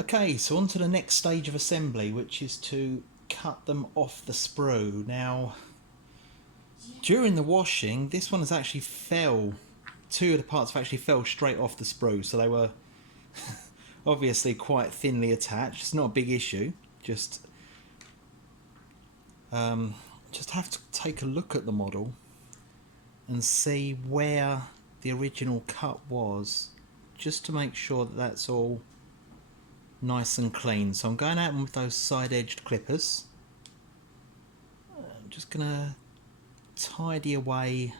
Okay, so on to the next stage of assembly, which is to cut them off the sprue. Now, during the washing, this one has actually fell. Two of the parts have actually fell straight off the sprue, so they were obviously quite thinly attached. It's not a big issue. Just have to take a look at the model and see where the original cut was, just to make sure that that's all nice and clean. So I'm going out with those side-edged clippers. I'm just gonna tidy away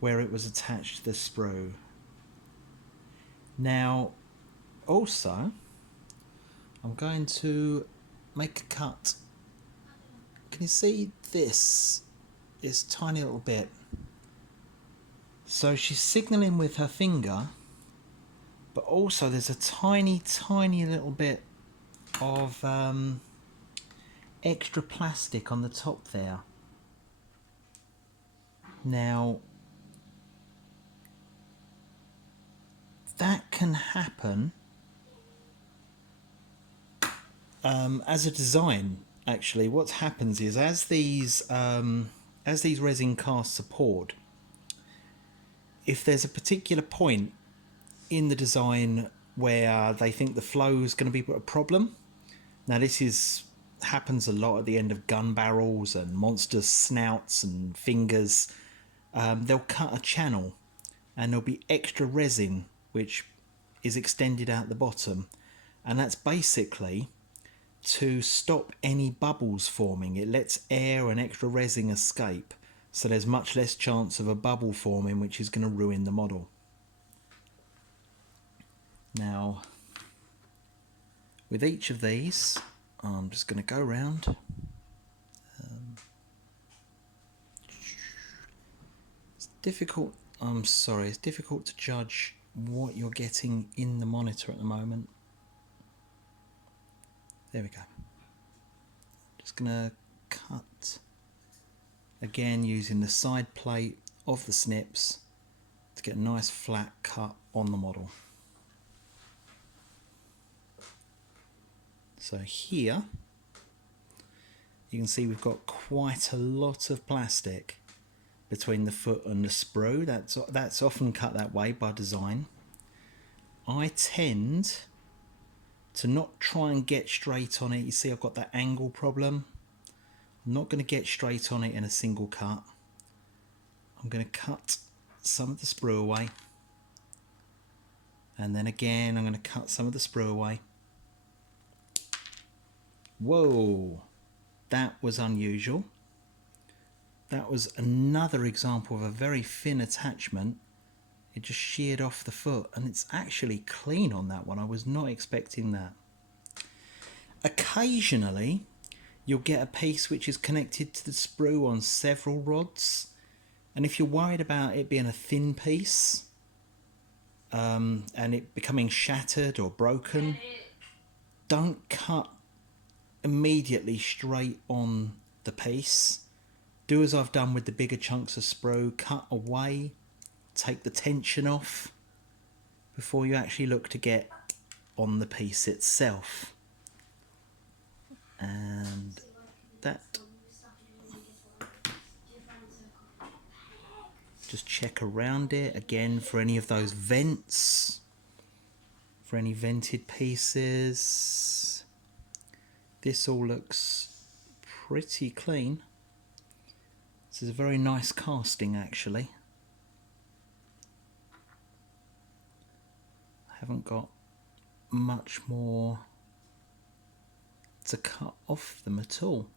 where it was attached to the sprue. Now, also, I'm going to make a cut. Can you see this tiny little bit? So she's signalling with her finger, but also there's a tiny little bit of extra plastic on the top there. Now, that can happen as a design. Actually, what happens is as these resin casts are poured, if there's a particular point in the design where they think the flow is going to be a problem. Now this happens a lot at the end of gun barrels and monsters' snouts and fingers. They'll cut a channel and there'll be extra resin which is extended out the bottom, and that's basically to stop any bubbles forming. It lets air and extra resin escape, so there's much less chance of a bubble forming, which is going to ruin the model. Now, with each of these, I'm just going to go around. It's difficult. I'm sorry. It's difficult to judge what you're getting in the monitor at the moment. There we go. Just going to cut again using the side plate of the snips to get a nice flat cut on the model. So here you can see we've got quite a lot of plastic between the foot and the sprue. That's often cut that way by design. I tend to not try and get straight on it. You see I've got that angle problem. I'm not going to get straight on it in a single cut. I'm going to cut some of the sprue away, and then again I'm going to cut some of the sprue away. Whoa, that was unusual. That was another example of a very thin attachment. It just sheared off the foot, and it's actually clean on that one. I was not expecting that. Occasionally you'll get a piece which is connected to the sprue on several rods, and if you're worried about it being a thin piece and it becoming shattered or broken, don't cut immediately straight on the piece. Do as I've done with the bigger chunks of sprue. Cut away, take the tension off before you actually look to get on the piece itself. And that, just check around it again for any of those vents, for any vented pieces. This all looks pretty clean. This is a very nice casting actually. I haven't got much more to cut off them at all.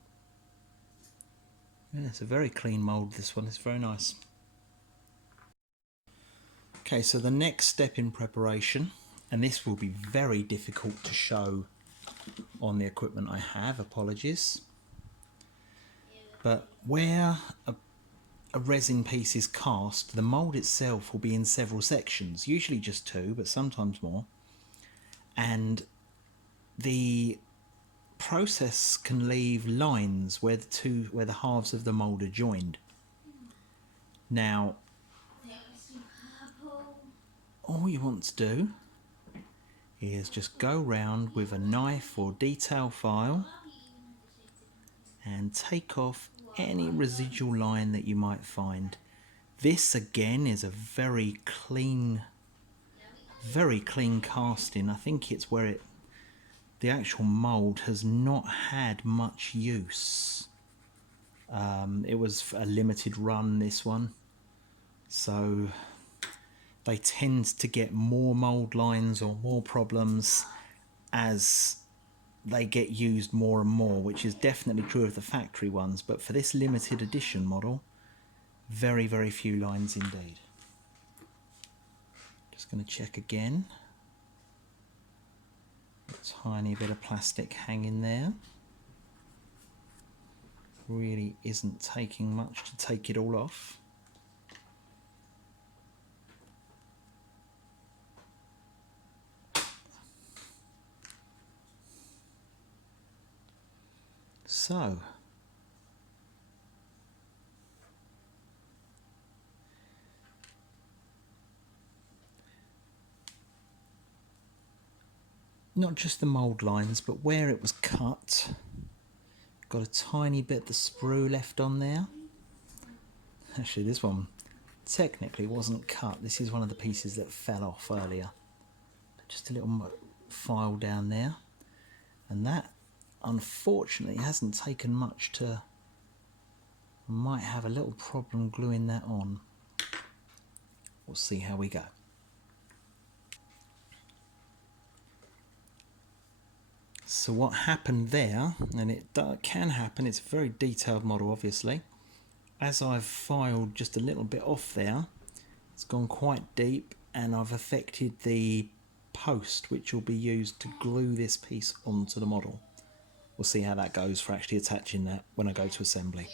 Yeah, it's a very clean mould, this one. It's very nice. Okay, so the next step in preparation, and this will be very difficult to show on the equipment I have, apologies, but where a resin piece is cast, the mould itself will be in several sections, usually just two, but sometimes more, and the process can leave lines where the halves of the mould are joined. Now, all you want to do is just go round with a knife or detail file and take off any residual line that you might find. This again is a very clean casting. I think it's where the actual mould has not had much use. It was a limited run, this one, so they tend to get more mould lines or more problems as they get used more and more, which is definitely true of the factory ones, but for this limited edition model, very, very few lines indeed. Just going to check again. A tiny bit of plastic hanging there. Really isn't taking much to take it all off. So, not just the mould lines, but where it was cut, got a tiny bit of the sprue left on there. Actually, this one technically wasn't cut. This is one of the pieces that fell off earlier. Just a little file down there. And that, unfortunately, hasn't taken much to... might have a little problem gluing that on. We'll see how we go. So what happened there, and it can happen, it's a very detailed model obviously, as I've filed just a little bit off there, it's gone quite deep and I've affected the post which will be used to glue this piece onto the model. We'll see how that goes for actually attaching that when I go to assembly.